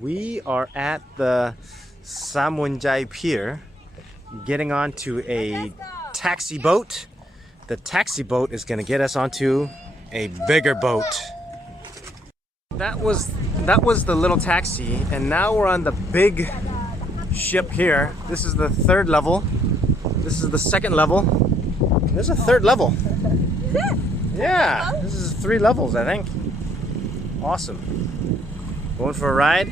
We are at the Samunjai Pier, getting onto a taxi boat. The taxi boat is gonna get us onto a bigger boat. That was the little taxi, and now we're on the big ship here. This is the third level. This is the second level. There's a third level. Yeah, this is 3 levels, I think. Awesome. Going for a ride?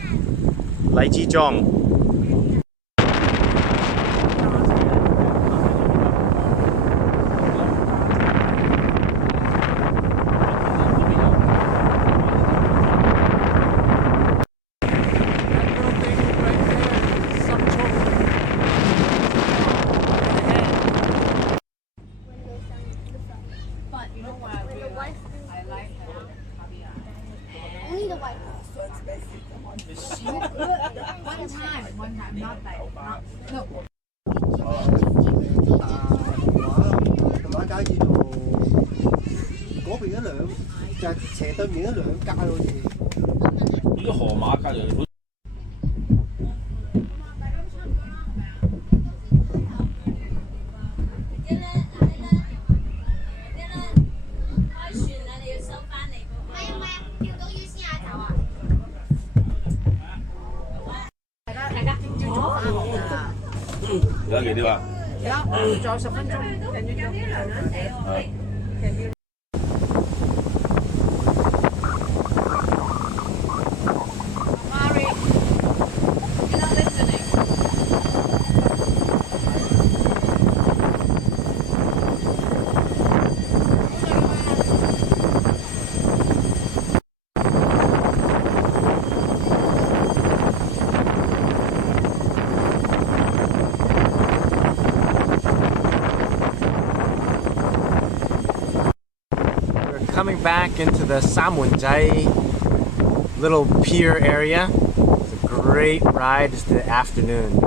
Lai Chi Chong. Only the white one. One time, not like, no. Cái cái gì đồ嗰邊嗰兩就係斜對面嗰兩街好似。呢個河馬街嚟。而家幾點啊？而家仲有10分鐘，Coming back into the Samunjai little pier area. It's a great ride. It's the afternoon.